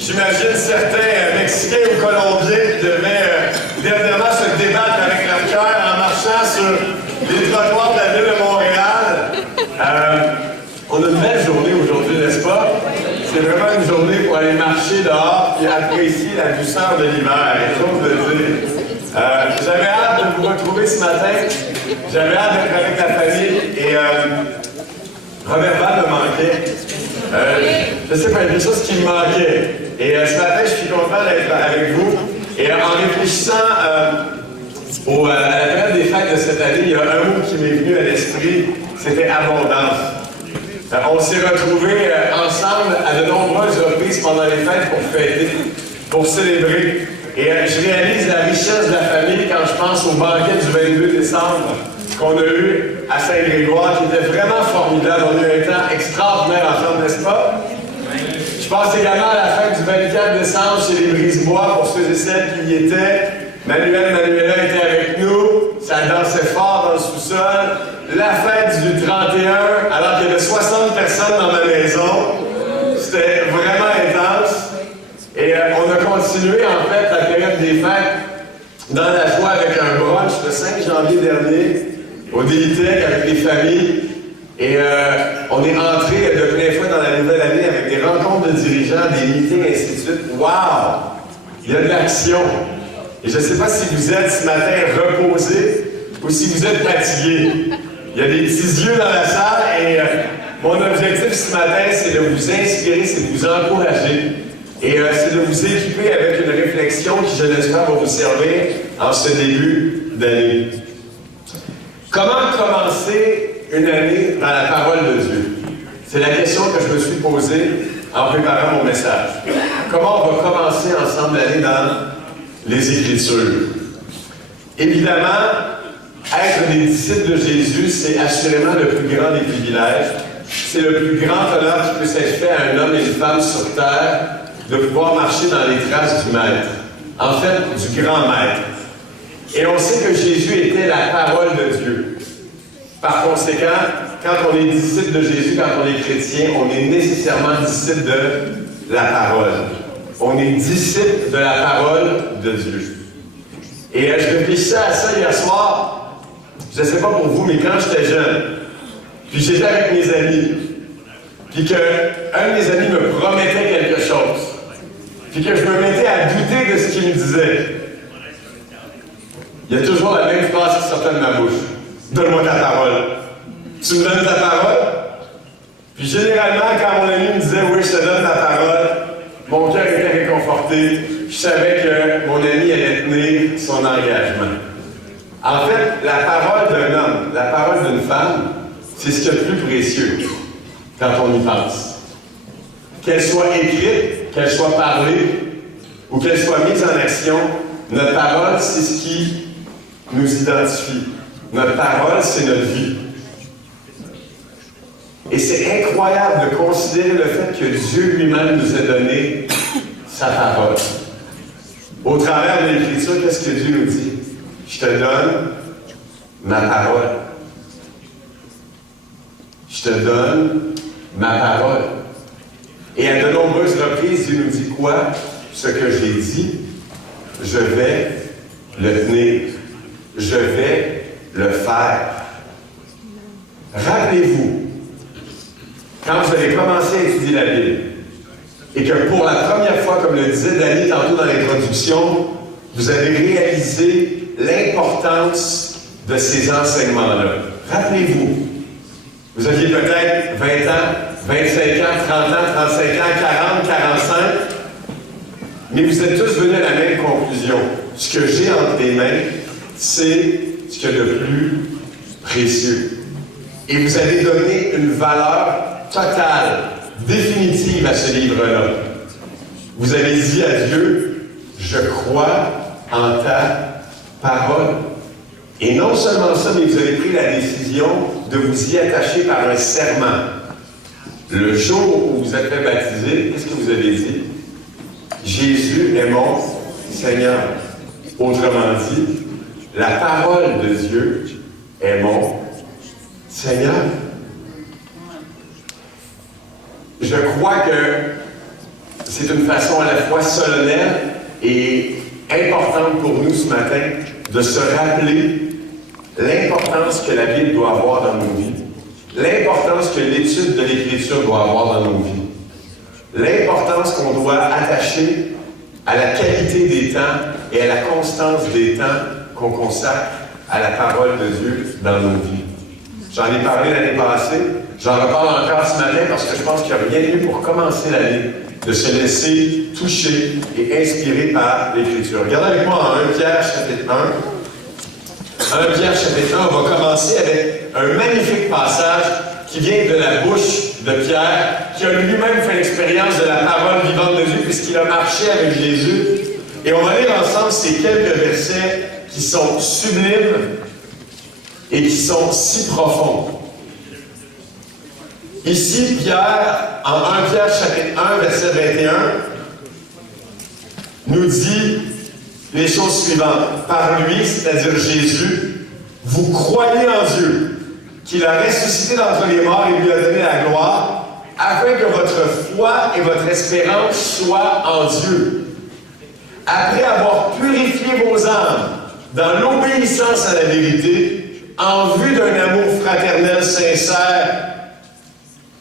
J'imagine certains Mexicains ou Colombiens qui devaient dernièrement se débattre avec leur cœur en marchant sur les trottoirs de la ville de Montréal. On a une belle journée aujourd'hui, n'est-ce pas? C'est vraiment une journée pour aller marcher dehors et apprécier la douceur de l'hiver, j'ose le dire. J'avais hâte de vous retrouver ce matin. J'avais hâte d'être avec la famille et Robert Val me manquait. Je sais pas, il y a quelque chose qui me manquait. Et ce matin, je suis content d'être avec vous. Et en réfléchissant à la période des fêtes de cette année, il y a un mot qui m'est venu à l'esprit, c'était abondance. On s'est retrouvés ensemble à de nombreuses reprises pendant les fêtes pour fêter, pour célébrer. Et je réalise la richesse de la famille quand je pense au banquet du 22 décembre qu'on a eu à Saint-Grégoire, qui était vraiment formidable. On a eu un temps extraordinaire ensemble, n'est-ce pas? Je pense également à la fête du 24 décembre chez les Brisebois, pour ceux et celles qui y étaient. Manuela était avec nous, ça dansait fort dans le sous-sol. La fête du 31, alors qu'il y avait 60 personnes dans ma maison. C'était vraiment intense. Et on a continué, en fait, la période des fêtes dans la joie avec un brunch le 5 janvier dernier, au Délitec, avec les familles. Et on est entré de plein fouet dans la nouvelle année avec des rencontres de dirigeants, des meetings, ainsi de suite. Wow! Il y a de l'action. Et je ne sais pas si vous êtes ce matin reposé ou si vous êtes fatigué. Il y a des petits yeux dans la salle et mon objectif ce matin, c'est de vous inspirer, c'est de vous encourager. Et c'est de vous équiper avec une réflexion qui, je l'espère, va vous servir en ce début d'année. Comment commencer une année dans la parole de Dieu? C'est la question que je me suis posée en préparant mon message. Comment on va commencer ensemble l'année dans les Écritures? Évidemment, être des disciples de Jésus, c'est assurément le plus grand des privilèges. C'est le plus grand honneur qui peut s'être fait à un homme et une femme sur terre de pouvoir marcher dans les traces du Maître. En fait, du grand Maître. Et on sait que Jésus était la parole de Dieu. Par conséquent, quand on est disciple de Jésus, quand on est chrétien, on est nécessairement disciple de la parole. On est disciple de la parole de Dieu. Et je réfléchissais à ça hier soir. Je ne sais pas pour vous, mais quand j'étais jeune, puis j'étais avec mes amis, puis qu'un de mes amis me promettait quelque chose, puis que je me mettais à douter de ce qu'il me disait, il y a toujours la même phrase qui sortait de ma bouche. Donne-moi ta parole. Tu me donnes ta parole? Puis généralement, quand mon ami me disait oui, je te donne ta parole, mon cœur était réconforté. Je savais que mon ami allait tenir son engagement. En fait, la parole d'un homme, la parole d'une femme, c'est ce qu'il y a de plus précieux quand on y pense. Qu'elle soit écrite, qu'elle soit parlée, ou qu'elle soit mise en action, notre parole, c'est ce qui nous identifie. Notre parole, c'est notre vie. Et c'est incroyable de considérer le fait que Dieu lui-même nous a donné sa parole. Au travers de l'Écriture, qu'est-ce que Dieu nous dit? Je te donne ma parole. Je te donne ma parole. Et à de nombreuses reprises, Dieu nous dit quoi? Ce que j'ai dit, je vais le tenir. Je vais le faire. Rappelez-vous, quand vous avez commencé à étudier la Bible, et que pour la première fois, comme le disait Danny tantôt dans l'introduction, vous avez réalisé l'importance de ces enseignements-là. Rappelez-vous, vous aviez peut-être 20 ans, 25 ans, 30 ans, 35 ans, 40, 45, mais vous êtes tous venus à la même conclusion. Ce que j'ai entre les mains, c'est ce qu'il y a de plus précieux. Et vous avez donné une valeur totale, définitive à ce livre-là. Vous avez dit à Dieu, je crois en ta parole. Et non seulement ça, mais vous avez pris la décision de vous y attacher par un serment. Le jour où vous êtes fait baptiser, qu'est-ce que vous avez dit? Jésus est mon Seigneur. Autrement dit, la parole de Dieu est mon Seigneur. Je crois que c'est une façon à la fois solennelle et importante pour nous ce matin de se rappeler l'importance que la Bible doit avoir dans nos vies, l'importance que l'étude de l'Écriture doit avoir dans nos vies, l'importance qu'on doit attacher à la qualité des temps et à la constance des temps qu'on consacre à la parole de Dieu dans nos vies. J'en ai parlé l'année passée, j'en reparle encore ce matin parce que je pense qu'il n'y a rien de mieux pour commencer l'année de se laisser toucher et inspirer par l'Écriture. Regardez avec moi en 1 Pierre chapitre 1. 1 Pierre chapitre 1, on va commencer avec un magnifique passage qui vient de la bouche de Pierre, qui a lui-même fait l'expérience de la parole vivante de Dieu puisqu'il a marché avec Jésus. Et on va lire ensemble ces quelques versets qui sont sublimes et qui sont si profonds. Ici, Pierre, en 1 Pierre chapitre 1, verset 21, nous dit les choses suivantes. Par lui, c'est-à-dire Jésus, vous croyez en Dieu, qu'il a ressuscité d'entre les morts et lui a donné la gloire, afin que votre foi et votre espérance soient en Dieu. Après avoir purifié vos âmes dans l'obéissance à la vérité, en vue d'un amour fraternel sincère,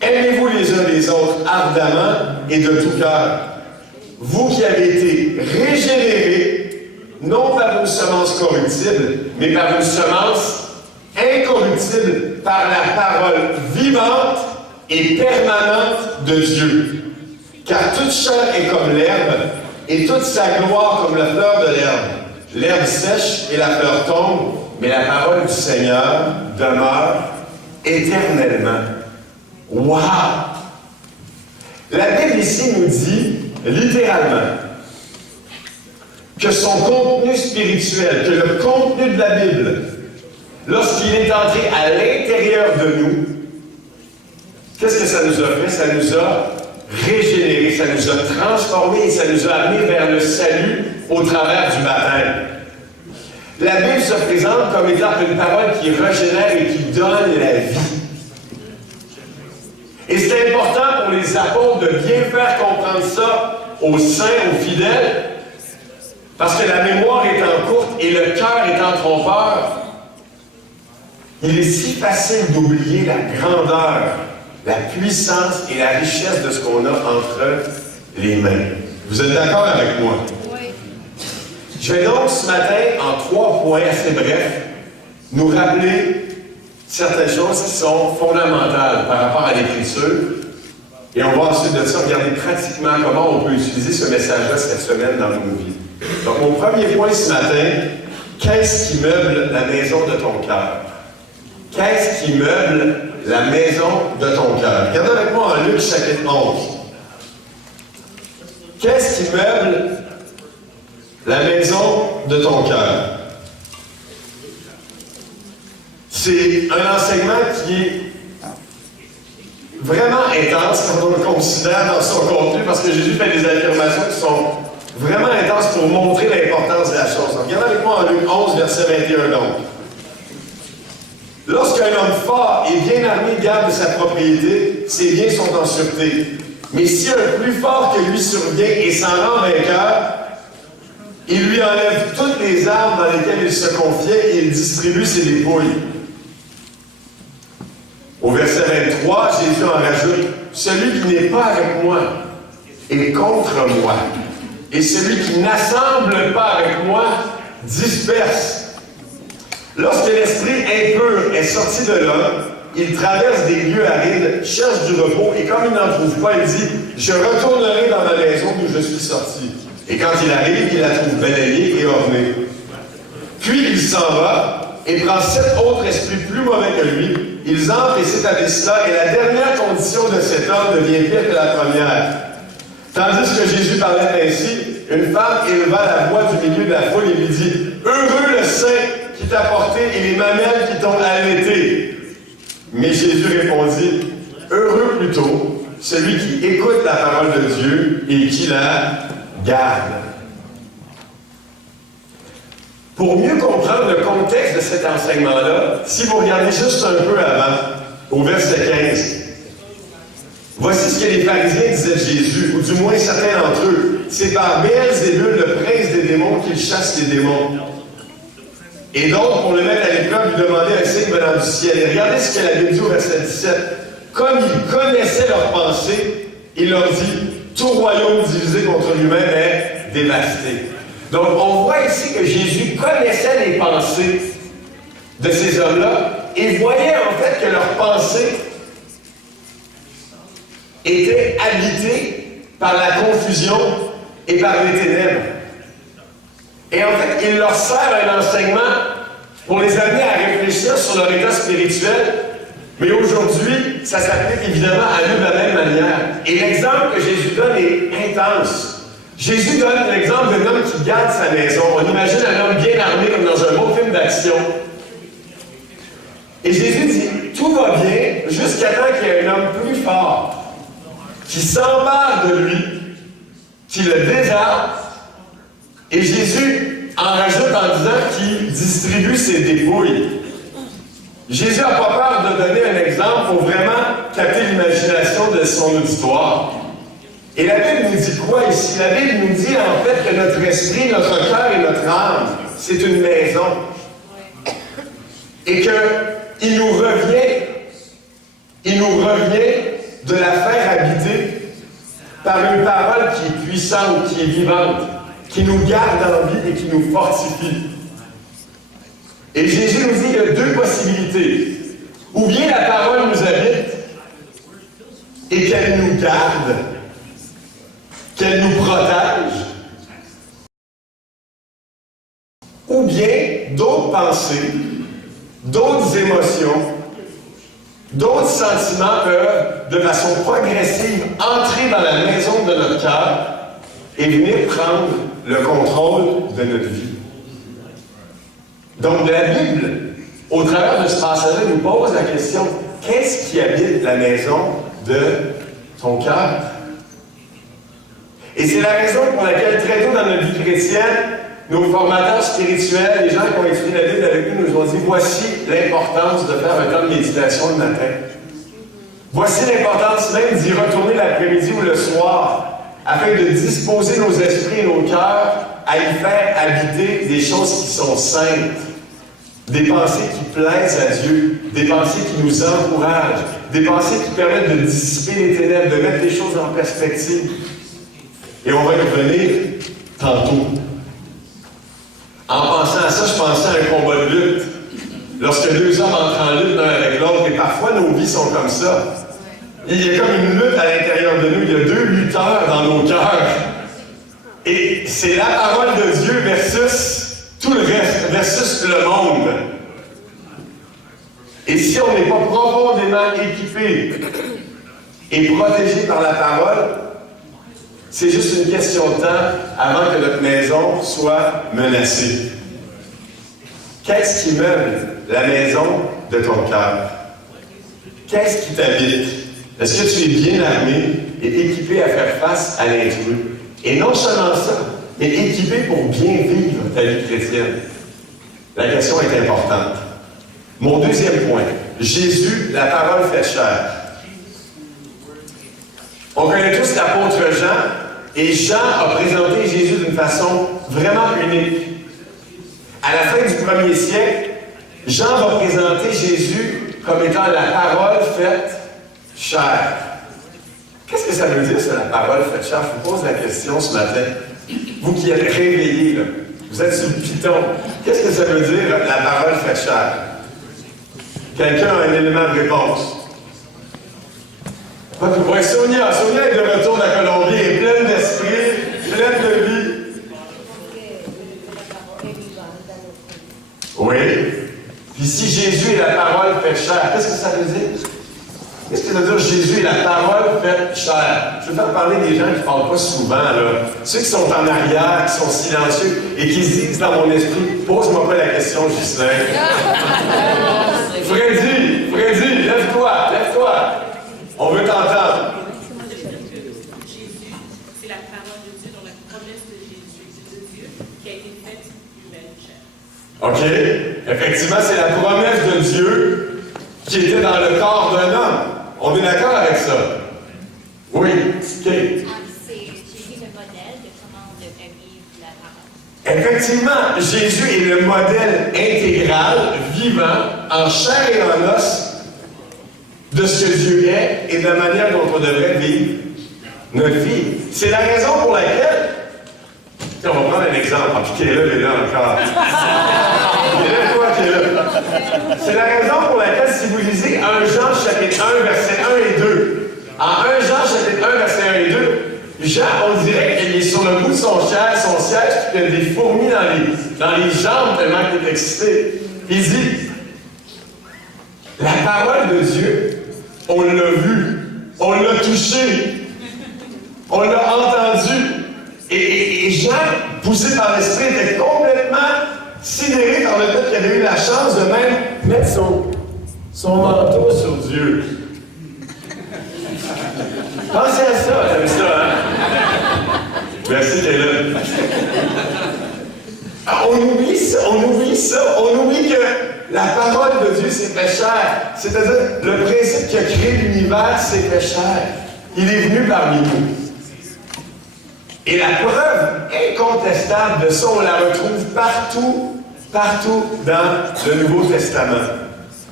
aimez-vous les uns les autres ardemment et de tout cœur. Vous qui avez été régénérés, non par une semence corruptible, mais par une semence incorruptible, par la parole vivante et permanente de Dieu. Car toute chair est comme l'herbe, et toute sa gloire comme la fleur de l'herbe. L'herbe sèche et la fleur tombe, mais la parole du Seigneur demeure éternellement. Wow! La Bible ici nous dit, littéralement, que son contenu spirituel, que le contenu de la Bible, lorsqu'il est entré à l'intérieur de nous, qu'est-ce que ça nous a fait? Ça nous a régénérés, ça nous a transformés et ça nous a amenés vers le salut au travers du baptême. La Bible se présente comme étant une parole qui régénère et qui donne la vie. Et c'est important pour les apôtres de bien faire comprendre ça aux saints, aux fidèles, parce que la mémoire étant courte et le cœur étant trompeur, il est si facile d'oublier la grandeur, la puissance et la richesse de ce qu'on a entre les mains. Vous êtes d'accord avec moi? Oui. Je vais donc ce matin, en 3 points assez brefs, nous rappeler certaines choses qui sont fondamentales par rapport à l'Écriture. Et on va ensuite de ça regarder pratiquement comment on peut utiliser ce message-là cette semaine dans nos vies. Donc, mon premier point ce matin, qu'est-ce qui meuble la maison de ton cœur? Qu'est-ce qui meuble la maison de ton cœur? Regardez avec moi en Luc chapitre 11. Qu'est-ce qui meuble la maison de ton cœur? C'est un enseignement qui est vraiment intense quand on le considère dans son contenu, parce que Jésus fait des affirmations qui sont vraiment intenses pour montrer l'importance de la chose. Regardez avec moi en Luc 11, verset 21 donc. Lorsqu'un homme fort et bien armé garde sa propriété, ses biens sont en sûreté. Mais si un plus fort que lui survient et s'en rend vainqueur, il lui enlève toutes les armes dans lesquelles il se confiait et il distribue ses dépouilles. Au verset 23, Jésus en rajoute, « Celui qui n'est pas avec moi est contre moi, et celui qui n'assemble pas avec moi disperse. » Lorsque l'esprit impur est sorti de l'homme, il traverse des lieux arides, cherche du repos, et comme il n'en trouve pas, il dit, « Je retournerai dans ma maison d'où je suis sorti. » Et quand il arrive, il la trouve balayée et ornée. Puis il s'en va et prend 7 autres esprits plus mauvais que lui. Ils entrent et s'établissent là, et la dernière condition de cet homme devient pire que la première. Tandis que Jésus parlait ainsi, une femme éleva la voix du milieu de la foule et lui dit, « Heureux le sein qui t'a porté et les mamelles qui t'ont allaité. » Mais Jésus répondit, « Heureux plutôt celui qui écoute la parole de Dieu et qui la garde. » Pour mieux comprendre le contexte de cet enseignement-là, si vous regardez juste un peu avant, au verset 15, Voici ce que les pharisiens disaient de Jésus, ou du moins certains d'entre eux. C'est par Béelzébul, le prince des démons, qu'il chasse les démons. Et donc, pour le mettre à l'épreuve, lui demandaient un signe venant du ciel. Et regardez ce que la Bible dit au verset 17. Comme ils connaissaient leurs pensées, il leur dit, tout royaume divisé contre lui-même est dévasté. Donc, on voit ici que Jésus connaissait les pensées de ces hommes-là et voyait en fait que leurs pensées étaient habitées par la confusion et par les ténèbres. Et en fait, il leur sert un enseignement pour les amener à réfléchir sur leur état spirituel, mais aujourd'hui, ça s'applique évidemment à nous de la même manière. Et l'exemple que Jésus donne est intense. Jésus donne l'exemple d'un homme qui garde sa maison. On imagine un homme bien armé comme dans un beau film d'action. Et Jésus dit, tout va bien jusqu'à temps qu'il y ait un homme plus fort qui s'empare de lui, qui le désarme. Et Jésus en rajoute en disant qu'il distribue ses dépouilles. Jésus n'a pas peur de donner un exemple pour vraiment capter l'imagination de son auditoire. Et la Bible nous dit quoi ici? La Bible nous dit en fait que notre esprit, notre cœur et notre âme, c'est une maison. Et qu'il nous revient de la faire habiter par une parole qui est puissante, qui est vivante, qui nous garde en vie et qui nous fortifie. Et Jésus nous dit qu'il y a deux possibilités. Ou bien la parole nous habite et qu'elle nous garde, qu'elle nous protège, ou bien d'autres pensées, d'autres émotions, d'autres sentiments peuvent, de façon progressive, entrer dans la maison de notre cœur et venir prendre le contrôle de notre vie. Donc, la Bible, au travers de ce passage-là, nous pose la question, qu'est-ce qui habite la maison de ton cœur? Et c'est la raison pour laquelle, très tôt dans notre vie chrétienne, nos formateurs spirituels, les gens qui ont étudié la Bible avec nous, nous ont dit, voici l'importance de faire un temps de méditation le matin. Voici l'importance même d'y retourner l'après-midi ou le soir, afin de disposer nos esprits et nos cœurs à y faire habiter des choses qui sont saintes, des pensées qui plaisent à Dieu, des pensées qui nous encouragent, des pensées qui permettent de dissiper les ténèbres, de mettre les choses en perspective. Et on va y revenir tantôt. En pensant à ça, je pensais à un combat de lutte. Lorsque deux hommes entrent en lutte l'un avec l'autre, et parfois nos vies sont comme ça. Il y a comme une lutte à l'intérieur de nous, il y a deux lutteurs dans nos cœurs. Et c'est la parole de Dieu versus tout le reste, versus le monde. Et si on n'est pas profondément équipé et protégé par la parole, c'est juste une question de temps avant que notre maison soit menacée. Qu'est-ce qui meuble la maison de ton cœur? Qu'est-ce qui t'habite? Est-ce que tu es bien armé et équipé à faire face à l'intrus? Et non seulement ça, mais équipé pour bien vivre ta vie chrétienne. La question est importante. Mon deuxième point, Jésus, la parole faite chair. On connaît tous l'apôtre Jean, et Jean a présenté Jésus d'une façon vraiment unique. À la fin du 1er siècle, Jean va présenter Jésus comme étant la parole faite chair. Qu'est-ce que ça veut dire, ça, la parole faite chair? Je vous pose la question ce matin. Vous qui êtes réveillés, là, vous êtes sur le piton. Qu'est-ce que ça veut dire, la parole faite chair? Quelqu'un a un élément de réponse? Oui, Sonia est de retour de la Colombie, elle est pleine d'esprit, pleine de vie. Oui. Puis si Jésus est la parole faite chair, qu'est-ce que ça veut dire? Qu'est-ce que ça veut dire Jésus est la parole faite chair? Je veux faire parler des gens qui ne parlent pas souvent, là. Ceux qui sont en arrière, qui sont silencieux et qui se disent dans mon esprit, pose-moi pas la question, Justin. Freddy, lève-toi. On veut t'entendre. Jésus, c'est la parole de Dieu, donc la promesse de Jésus, c'est de Dieu qui a été faite humaine chair. OK. Effectivement, c'est la promesse de Dieu qui était dans le corps d'un homme. On est d'accord avec ça. Oui, Kate. C'est Jésus le modèle de comment on devrait vivre la parole. Effectivement, Jésus est le modèle intégral, vivant, en chair et en os, de ce que Dieu est et de la manière dont on devrait vivre notre vie. C'est la raison pour laquelle... Tiens, on va prendre un exemple. Ah, puis Kéla est là encore. Kéla, toi, Kéla. C'est la raison pour laquelle, si vous lisez 1 Jean, chapitre 1, versets 1 et 2, en 1 Jean, chapitre 1, versets 1 et 2, Jean, on dirait qu'il est sur le bout de son siège, puis qu'il y a des fourmis dans les jambes tellement qu'il est excité. Il dit, la parole de Dieu, on l'a vu, on l'a touché, on l'a entendu. Et Jean, poussé par l'Esprit, était complètement sidéré par le fait qu'il avait eu la chance de même mettre son manteau sur Dieu. Pensez à ça, j'aime ça, hein? Merci, Taylor. On oublie ça, on oublie que la parole de Dieu, c'est très cher. C'est-à-dire, le principe qui a créé l'univers, c'est très cher. Il est venu parmi nous. Et la preuve incontestable de ça, on la retrouve partout dans le Nouveau Testament.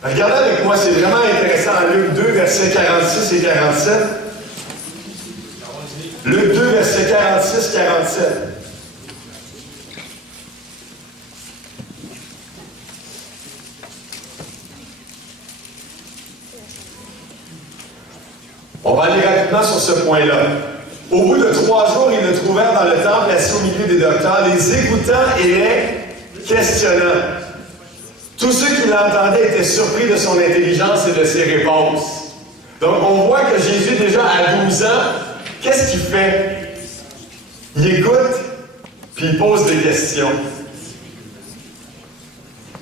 Regardez avec moi, c'est vraiment intéressant, Luc 2, versets 46 et 47. Luc 2, versets 46 et 47. On va aller rapidement sur ce point-là. Au bout de 3 jours, ils le trouvèrent dans le temple, assis au milieu des docteurs, les écoutant et les questionnant. Tous ceux qui l'entendaient étaient surpris de son intelligence et de ses réponses. Donc, on voit que Jésus, déjà à 12 ans, qu'est-ce qu'il fait? Il écoute, puis il pose des questions.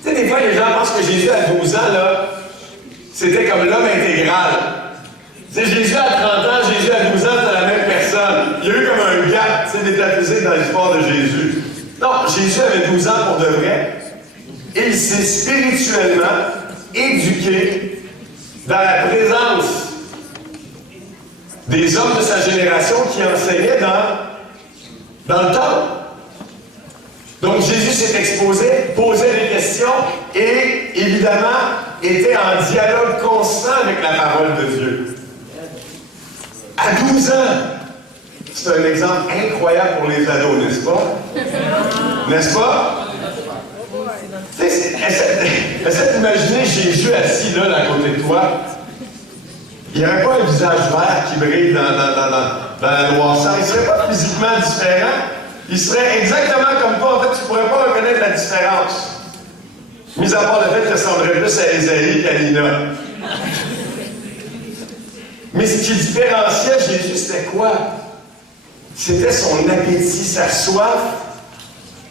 Tu sais, des fois, les gens pensent que Jésus, à 12 ans, là, c'était comme l'homme intégral. Tu sais, Jésus à 30 ans, Jésus à 12 ans, c'est la même personne. Il y a eu comme un gap, tu sais, métaphysique dans l'histoire de Jésus. Non, Jésus avait 12 ans pour de vrai. Et il s'est spirituellement éduqué dans la présence des hommes de sa génération qui enseignaient dans le temple. Donc Jésus s'est exposé, posait des questions et, évidemment, était en dialogue constant avec la parole de Dieu. À 12 ans, c'est un exemple incroyable pour les ados, n'est-ce pas? N'est-ce pas? Essaie d'imaginer Jésus assis là, à côté de toi. Il n'y aurait pas un visage vert qui brille dans la noirceur. Il ne serait pas physiquement différent. Il serait exactement comme toi. En fait, tu ne pourrais pas reconnaître la différence. Mis à part le fait qu'il ressemblerait plus à Ésaïe qu'à Nina. Mais ce qui différenciait Jésus, c'était quoi? C'était son appétit, sa soif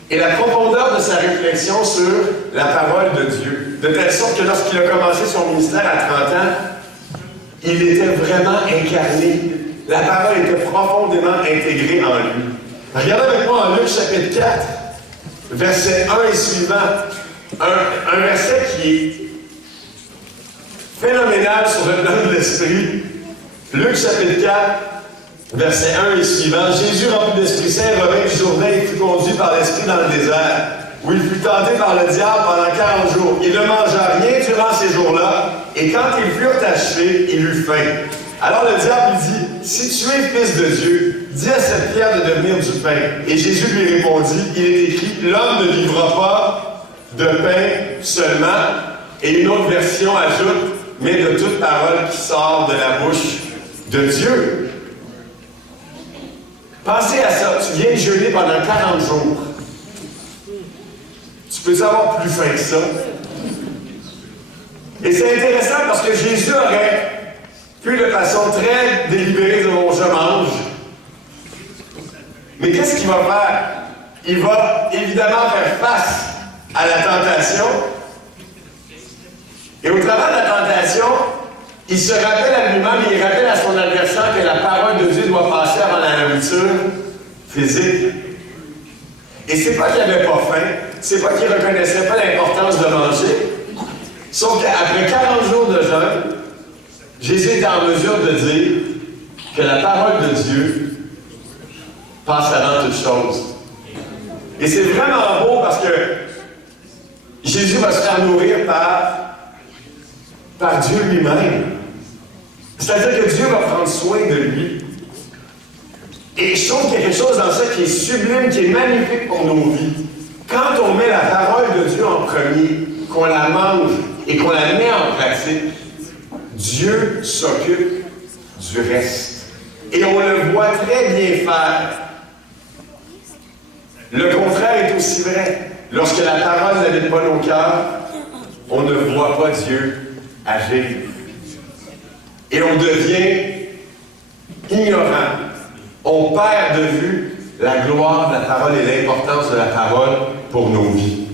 et la profondeur de sa réflexion sur la parole de Dieu. De telle sorte que lorsqu'il a commencé son ministère à 30 ans, il était vraiment incarné. La parole était profondément intégrée en lui. Regardez avec moi en Luc chapitre 4, verset 1 et suivant. Un verset qui est phénoménal sur le plan de l'esprit. Luc chapitre 4, verset 1 et suivant. Jésus, rempli d'Esprit Saint, revint du Jourdain et fut conduit par l'Esprit dans le désert, où il fut tenté par le diable pendant 40 jours. Il ne mangea rien durant ces jours-là, et quand ils furent achevés, il eut faim. Alors le diable lui dit, « Si tu es fils de Dieu, dis à cette pierre de devenir du pain. » Et Jésus lui répondit, « Il est écrit, l'homme ne vivra pas de pain seulement. » Et une autre version ajoute, « Mais de toute parole qui sort de la bouche de Dieu. » Pensez à ça. Tu viens de jeûner pendant 40 jours. Tu peux avoir plus faim que ça. Et c'est intéressant parce que Jésus aurait pu de façon très délibérée dire bon, je mange. Mais qu'est-ce qu'il va faire? Il va évidemment faire face à la tentation. Et au travers de la tentation, il se rappelle à lui-même et il rappelle à son adversaire que la parole de Dieu doit passer avant la nourriture physique. Et c'est pas qu'il n'avait pas faim, c'est pas qu'il ne reconnaissait pas l'importance de manger. Sauf qu'après 40 jours de jeûne, Jésus est en mesure de dire que la parole de Dieu passe avant toute chose. Et c'est vraiment beau parce que Jésus va se faire nourrir par Dieu lui-même. C'est-à-dire que Dieu va prendre soin de lui. Et je trouve quelque chose dans ça qui est sublime, qui est magnifique pour nos vies. Quand on met la parole de Dieu en premier, qu'on la mange et qu'on la met en pratique, Dieu s'occupe du reste. Et on le voit très bien faire. Le contraire est aussi vrai. Lorsque la parole n'habite pas nos cœurs, on ne voit pas Dieu agir. Et on devient ignorant. On perd de vue la gloire de la parole et l'importance de la parole pour nos vies.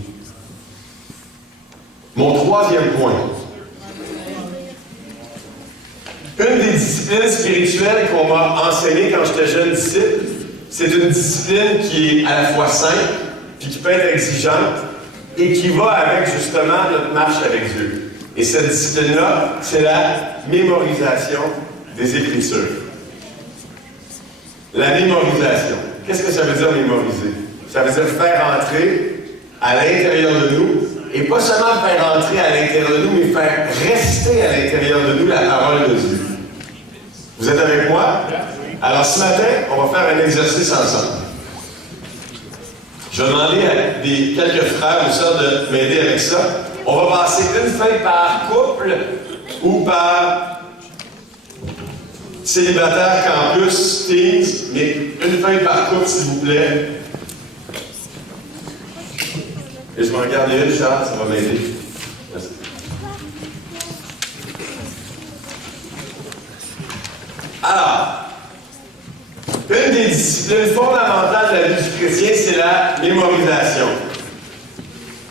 Mon troisième point. Une des disciplines spirituelles qu'on m'a enseignées quand j'étais jeune disciple, c'est une discipline qui est à la fois simple, puis qui peut être exigeante, et qui va avec justement notre marche avec Dieu. Et cette discipline-là, c'est la mémorisation des Écritures. La mémorisation. Qu'est-ce que ça veut dire mémoriser? Ça veut dire faire entrer à l'intérieur de nous, et pas seulement faire entrer à l'intérieur de nous, mais faire rester à l'intérieur de nous la parole de Dieu. Vous êtes avec moi? Alors ce matin, on va faire un exercice ensemble. Je vais demander à quelques frères ou sœurs de m'aider avec ça. On va passer une feuille par couple ou par célibataire, campus, teens, mais une feuille par couple, s'il vous plaît. Et je vais en regarder une, Charles, ça va m'aider. Merci. Alors, une des disciplines fondamentales de la vie du chrétien, c'est la mémorisation.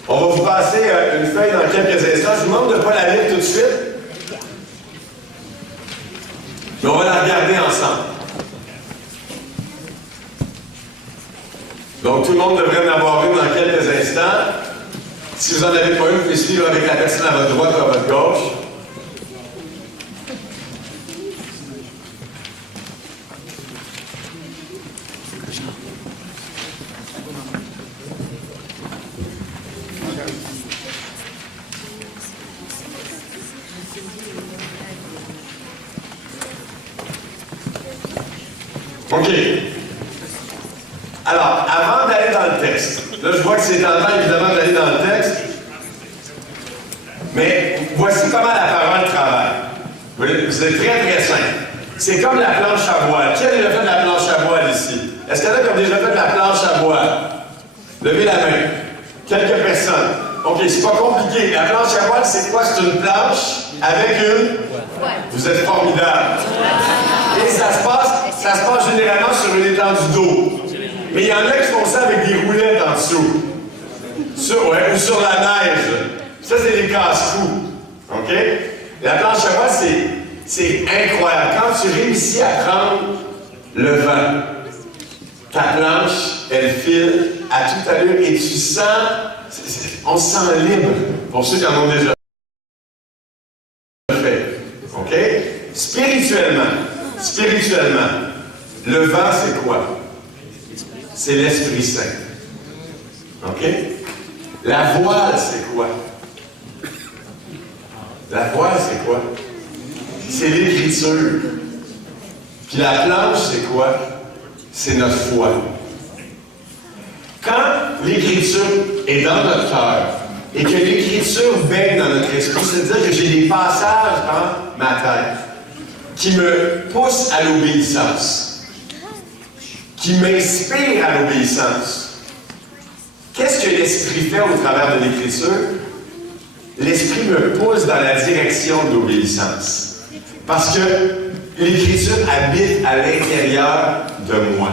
On va vous passer une feuille dans quelques instants. Je vous demande de ne pas la lire tout de suite. Mais on va la regarder ensemble. Donc, tout le monde devrait en avoir une dans quelques instants. Si vous n'en avez pas une, vous pouvez suivre avec la personne à votre droite ou à votre gauche. OK. Alors, avant d'aller dans le texte, là, je vois que c'est tentant, évidemment, d'aller dans le texte, mais voici comment la parole travaille. C'est très, très simple. C'est comme la planche à voile. Qui a déjà fait de la planche à voile ici? Est-ce qu'il y en a qui ont déjà fait de la planche à voile? Levez la main. Quelques personnes. OK, c'est pas compliqué. La planche à voile, c'est quoi? C'est une planche avec une... Vous êtes formidable. Et ça se passe généralement sur une étendue d'eau. Mais il y en a qui font ça avec des roulettes en dessous. Ou sur la neige. Ça, c'est des casse-cous. OK? La planche à voile, c'est incroyable. Quand tu réussis à prendre le vent, ta planche, elle file à toute allure et tu sens... On se sent libre, pour ceux qui en ont déjà fait. OK? Spirituellement, le vent, c'est quoi? C'est l'Esprit Saint. OK? La voile, c'est quoi? La voile, c'est quoi? C'est l'Écriture. Puis la planche, c'est quoi? C'est notre foi. Quand l'Écriture est dans notre cœur et que l'Écriture baigne dans notre esprit, c'est-à-dire que j'ai des passages dans ma tête qui me poussent à l'obéissance, qui m'inspirent à l'obéissance. Qu'est-ce que l'Esprit fait au travers de l'Écriture? L'Esprit me pousse dans la direction de l'obéissance. Parce que l'Écriture habite à l'intérieur de moi.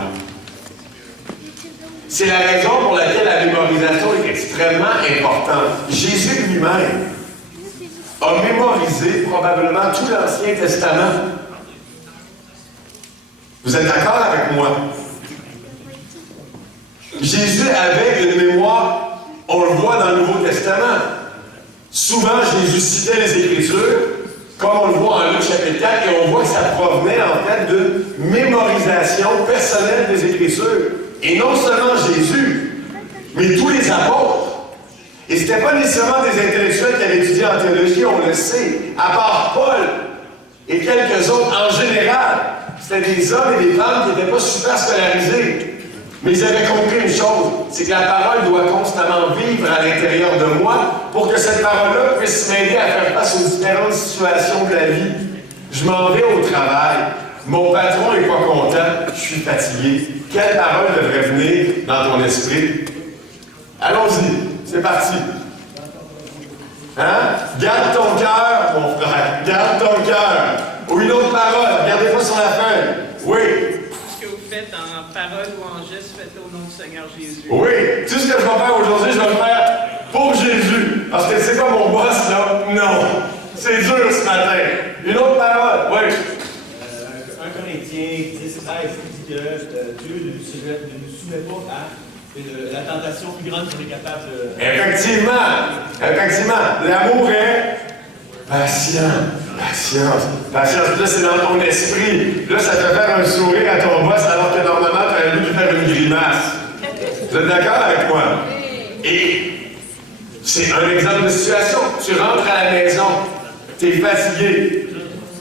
C'est la raison pour laquelle la mémorisation est extrêmement importante. Jésus lui-même a mémorisé probablement tout l'Ancien Testament. Vous êtes d'accord avec moi? Jésus avait une mémoire, on le voit dans le Nouveau Testament. Souvent, Jésus citait les Écritures, comme on le voit en Luc chapitre 4, et on voit que ça provenait en fait d'une mémorisation personnelle des Écritures. Et non seulement Jésus, mais tous les apôtres. Et ce n'était pas nécessairement des intellectuels qui avaient étudié en théologie, on le sait, à part Paul et quelques autres en général. C'était des hommes et des femmes qui n'étaient pas super scolarisés. Mais ils avaient compris une chose, c'est que la parole doit constamment vivre à l'intérieur de moi pour que cette parole-là puisse m'aider à faire face aux différentes situations de la vie. Je m'en vais au travail, mon patron n'est pas content, je suis fatigué. Quelle parole devrait venir dans ton esprit? Allons-y, c'est parti. Hein? Garde ton cœur, mon frère, garde ton cœur. Ou une autre parole, regardez-moi sur la feuille. Oui. Ce que vous faites en parole ou en geste, faites-le au nom du Seigneur Jésus. Oui, tout ce que je vais faire aujourd'hui, je vais le faire pour Jésus. Parce que c'est pas mon boss, là. Non. C'est dur ce matin. Une autre parole, oui. 1 Corinthiens 10, 13 dit que Dieu ne nous soumet pas à la tentation plus grande qu'on est capable de... Effectivement. L'amour est patient. Patience, là, c'est dans ton esprit. Là, ça te fait faire un sourire à ton boss alors que normalement, tu as envie de faire une grimace. Vous êtes d'accord avec moi? Et c'est un exemple de situation. Tu rentres à la maison, tu es fatigué.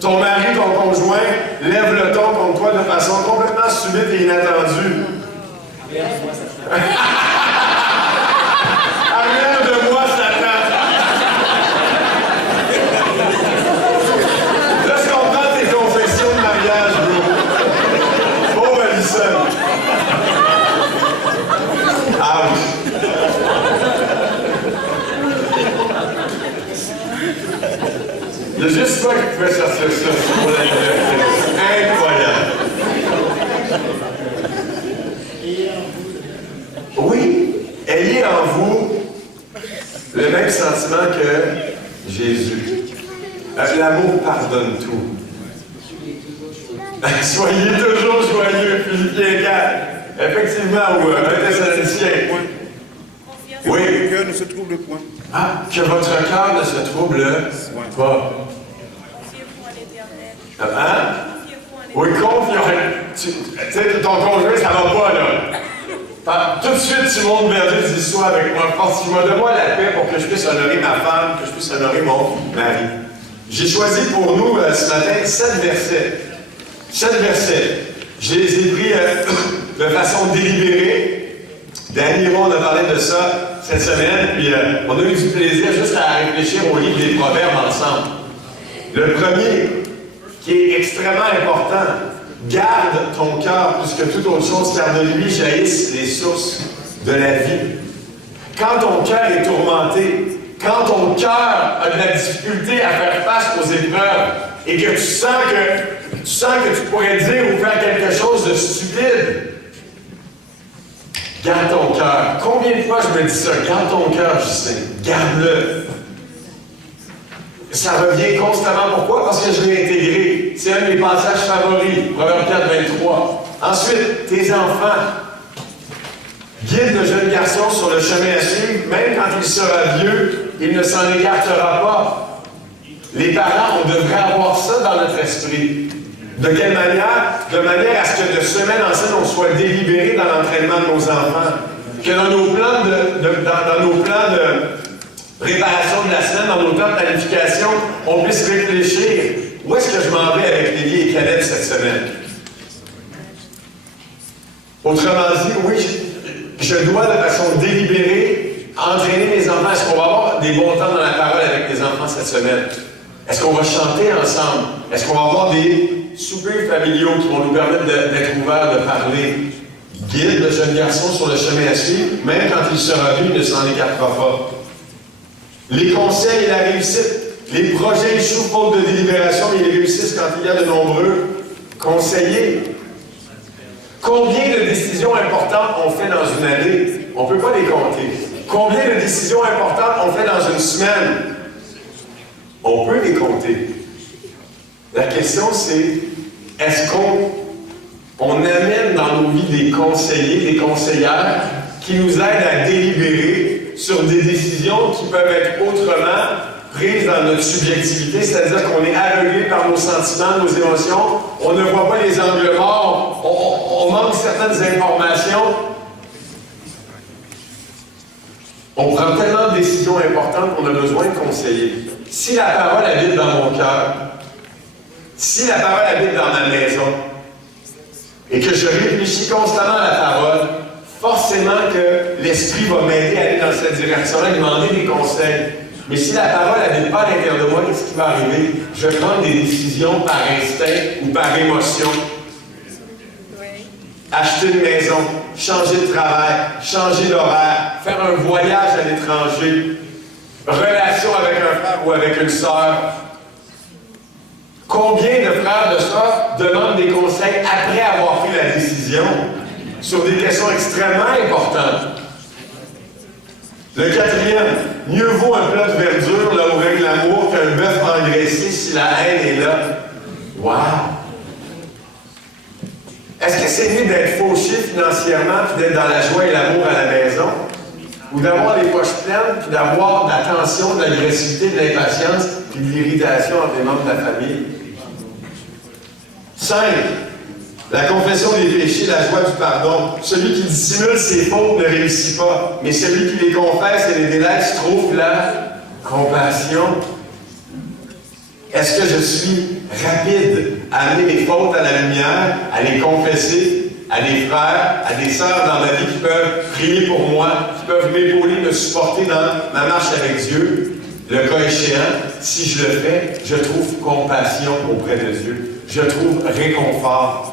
Ton mari, ton conjoint, lève le ton contre toi de façon complètement subite et inattendue. Arrière de moi, Satan! Là, je comprends tes confessions de mariage, bro. Pauvre Alison. Ouch! Il y a juste toi qui pouvais sortir ça pour la liberté. Incroyable! Oui, ayez en vous le même sentiment que Jésus. L'amour pardonne tout. Soyez toujours joyeux, Philippiens 4. Effectivement, ou 1 Thessaloniciens. Oui. Que le cœur ne se trouble point. Ah, que votre cœur ne se trouble pas. Confiez-vous à l'Éternel. Hein? Confiez-vous à l'Éternel. Oui, confiance. Tu sais, ton conjoint, ça va pas, là. Tout de suite, tu montes vers Dieu, dis sois avec moi, force-moi, donne-moi la paix pour que je puisse honorer ma femme, que je puisse honorer mon mari. J'ai choisi pour nous ce matin 7 versets. 7 versets. Je les ai pris de façon délibérée. Danny et moi, on a parlé de ça cette semaine, puis on a eu du plaisir juste à réfléchir au livre des Proverbes ensemble. Le premier, qui est extrêmement important, garde ton cœur plus que toute autre chose, car de lui jaillissent les sources de la vie. Quand ton cœur est tourmenté, quand ton cœur a de la difficulté à faire face aux épreuves, et que tu sens que tu pourrais dire ou faire quelque chose de stupide, garde ton cœur. Combien de fois je me dis ça? Garde ton cœur, Justin. Garde-le. Ça revient constamment. Pourquoi? Parce que je l'ai intégré. C'est un de mes passages favoris. Proverbe 4, 23. Ensuite, tes enfants. Guide le jeune garçon sur le chemin à suivre. Même quand il sera vieux, il ne s'en écartera pas. Les parents, on devrait avoir ça dans notre esprit. De quelle manière? De manière à ce que de semaine en semaine, on soit délibéré dans l'entraînement de nos enfants. Que dans nos plans de préparation de la semaine, dans nos temps de planification, on puisse réfléchir. Où est-ce que je m'en vais avec Lévi et Caleb cette semaine? Autrement dit, oui, je dois de façon délibérée entraîner mes enfants. Est-ce qu'on va avoir des bons temps dans la parole avec les enfants cette semaine? Est-ce qu'on va chanter ensemble? Est-ce qu'on va avoir des soupers familiaux qui vont nous permettre d'être ouverts, de parler? Guide le jeune garçon sur le chemin à suivre, même quand il sera vu, il ne s'en écartera pas. Les conseils et la réussite. Les projets échouent faute de délibération, mais ils réussissent quand il y a de nombreux conseillers. Combien de décisions importantes on fait dans une année? On ne peut pas les compter. Combien de décisions importantes on fait dans une semaine? On peut les compter. La question c'est, est-ce qu'on amène dans nos vies des conseillers, des conseillères qui nous aident à délibérer sur des décisions qui peuvent être autrement prise dans notre subjectivité, c'est-à-dire qu'on est aveuglé par nos sentiments, nos émotions, on ne voit pas les angles morts, on manque certaines informations. On prend tellement de décisions importantes qu'on a besoin de conseiller. Si la parole habite dans mon cœur, si la parole habite dans ma maison, et que je réfléchis constamment à la parole, forcément que l'Esprit va m'aider à aller dans cette direction-là, demander des conseils. Mais si la parole n'habite pas à l'intérieur de moi, qu'est-ce qui va arriver? Je vais prendre des décisions par instinct ou par émotion. Acheter une maison, changer de travail, changer d'horaire, faire un voyage à l'étranger, relation avec un frère ou avec une sœur. Combien de frères de sœurs demandent des conseils après avoir pris la décision sur des questions extrêmement importantes? Le quatrième, mieux vaut un plat de verdure là où règne l'amour qu'un bœuf engraissé si la haine est là. Wow! Est-ce que c'est mieux d'être fauché financièrement puis d'être dans la joie et l'amour à la maison? Ou d'avoir les poches pleines puis d'avoir de la tension, de l'agressivité, de l'impatience puis de l'irritation entre les membres de la famille? 5. La confession des péchés, la joie du pardon. Celui qui dissimule ses fautes ne réussit pas, mais celui qui les confesse et les délaisse trouve la compassion. Est-ce que je suis rapide à amener mes fautes à la lumière, à les confesser à des frères, à des sœurs dans ma vie qui peuvent prier pour moi, qui peuvent m'épauler, me supporter dans ma marche avec Dieu? Le cas échéant, si je le fais, je trouve compassion auprès de Dieu. Je trouve réconfort.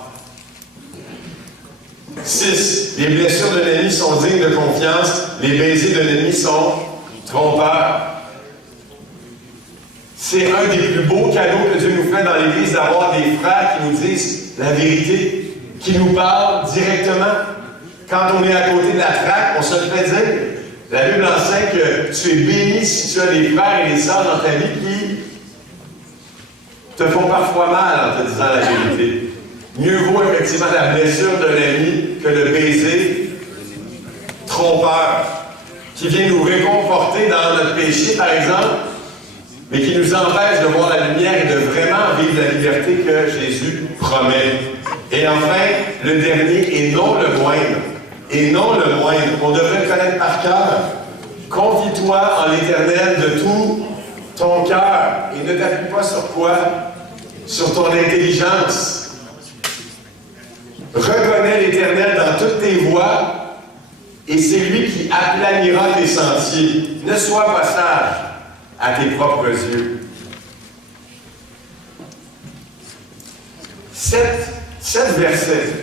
6. Les blessures de l'ennemi sont dignes de confiance. Les baisers de l'ennemi sont trompeurs. C'est un des plus beaux cadeaux que Dieu nous fait dans l'Église d'avoir des frères qui nous disent la vérité, qui nous parlent directement. Quand on est à côté de la traque, on se le fait dire. La Bible enseigne que tu es béni si tu as des frères et des sœurs dans ta vie qui te font parfois mal en te disant la vérité. Mieux vaut effectivement la blessure de l'ennemi que le baiser trompeur, qui vient nous réconforter dans notre péché, par exemple, mais qui nous empêche de voir la lumière et de vraiment vivre la liberté que Jésus promet. Et enfin, le dernier, et non le moindre. Et non le moindre. On devrait le connaître par cœur. Confie-toi en l'Éternel de tout ton cœur et ne t'appuie pas sur quoi? Sur ton intelligence. Reconnais l'Éternel dans toutes tes voies et c'est lui qui aplanira tes sentiers. Ne sois pas sage à tes propres yeux. 7 versets.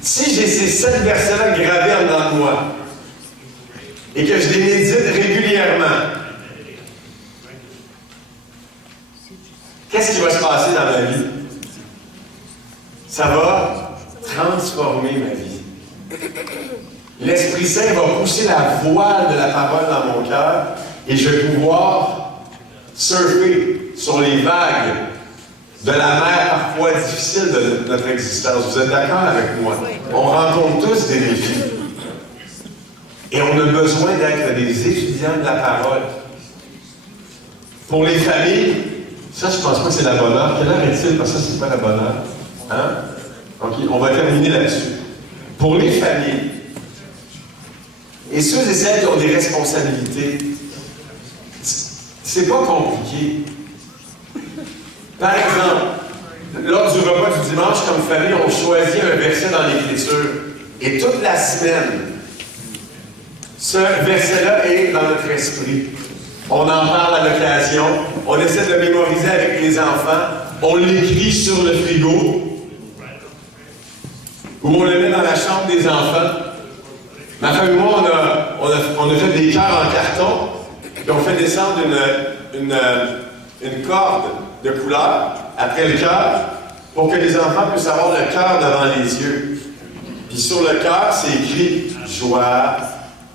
Si j'ai ces 7 versets-là gravés en dedans de moi et que je les médite régulièrement, qu'est-ce qui va se passer dans ma vie? Ça va transformer ma vie. L'Esprit Saint va pousser la voile de la parole dans mon cœur et je vais pouvoir surfer sur les vagues de la mer parfois difficile de notre existence. Vous êtes d'accord avec moi? On rencontre tous des défis. Et on a besoin d'être des étudiants de la parole. Pour les familles, ça, je pense pas que c'est la bonne heure. Quelle heure est-il? Parce que ça, c'est pas la bonne heure. Hein? OK, on va terminer là-dessus. Pour les familles, et ceux et celles qui ont des responsabilités, c'est pas compliqué. Par exemple, lors du repas du dimanche, comme famille, on choisit un verset dans l'Écriture. Et toute la semaine, ce verset-là est dans notre esprit. On en parle à l'occasion, on essaie de le mémoriser avec les enfants, on l'écrit sur le frigo, ou on le met dans la chambre des enfants. Ma femme et moi, on a fait des cœurs en carton, puis on fait descendre une corde de couleur après le cœur, pour que les enfants puissent avoir le cœur devant les yeux. Puis sur le cœur, c'est écrit joie,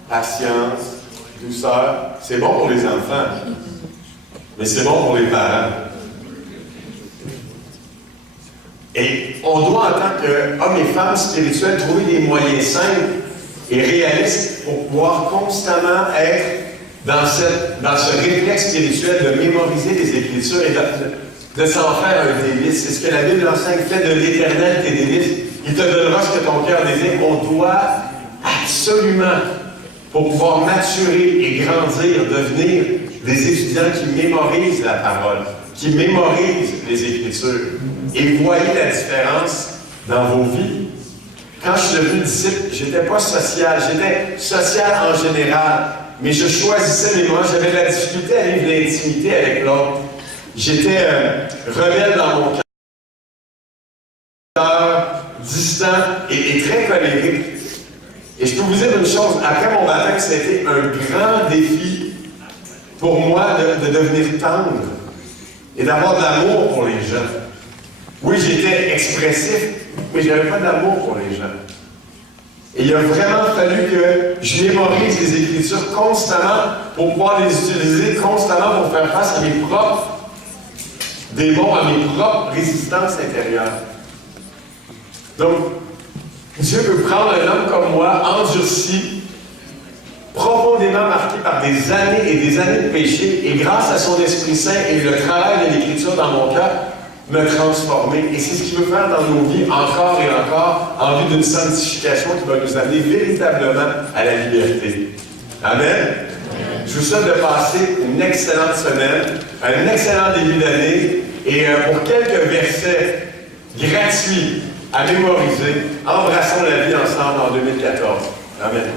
patience, douceur. C'est bon pour les enfants, mais c'est bon pour les parents. Et on doit, en tant qu'hommes et femmes spirituels, trouver des moyens simples et réalistes pour pouvoir constamment être dans ce réflexe spirituel de mémoriser les Écritures et de s'en faire un délice. C'est ce que la Bible enseigne, fait de l'Éternel tes délices. Il te donnera ce que ton cœur désire. On doit absolument, pour pouvoir maturer et grandir, devenir des étudiants qui mémorisent la parole, qui mémorisent les Écritures. Et voyez la différence dans vos vies. Quand je suis devenu disciple, je n'étais pas social, j'étais social en général, mais je choisissais mes moments, j'avais de la difficulté à vivre l'intimité avec l'autre. J'étais rebelle dans mon cœur, distant et très colérique. Et je peux vous dire une chose, après mon baptême, ça a été un grand défi pour moi de devenir tendre et d'avoir de l'amour pour les gens. Oui, j'étais expressif, mais je n'avais pas d'amour pour les gens. Et il a vraiment fallu que je mémorise les Écritures constamment pour pouvoir les utiliser constamment pour faire face à mes propres démons, à mes propres résistances intérieures. Donc, Dieu peut prendre un homme comme moi, endurci, profondément marqué par des années et des années de péché, et grâce à son Esprit Saint et le travail de l'Écriture dans mon cœur, me transformer. Et c'est ce qu'il veut faire dans nos vies encore et encore en vue d'une sanctification qui va nous amener véritablement à la liberté. Amen. Je vous souhaite de passer une excellente semaine, un excellent début d'année et pour quelques versets gratuits à mémoriser, embrassons la vie ensemble en 2014. Amen.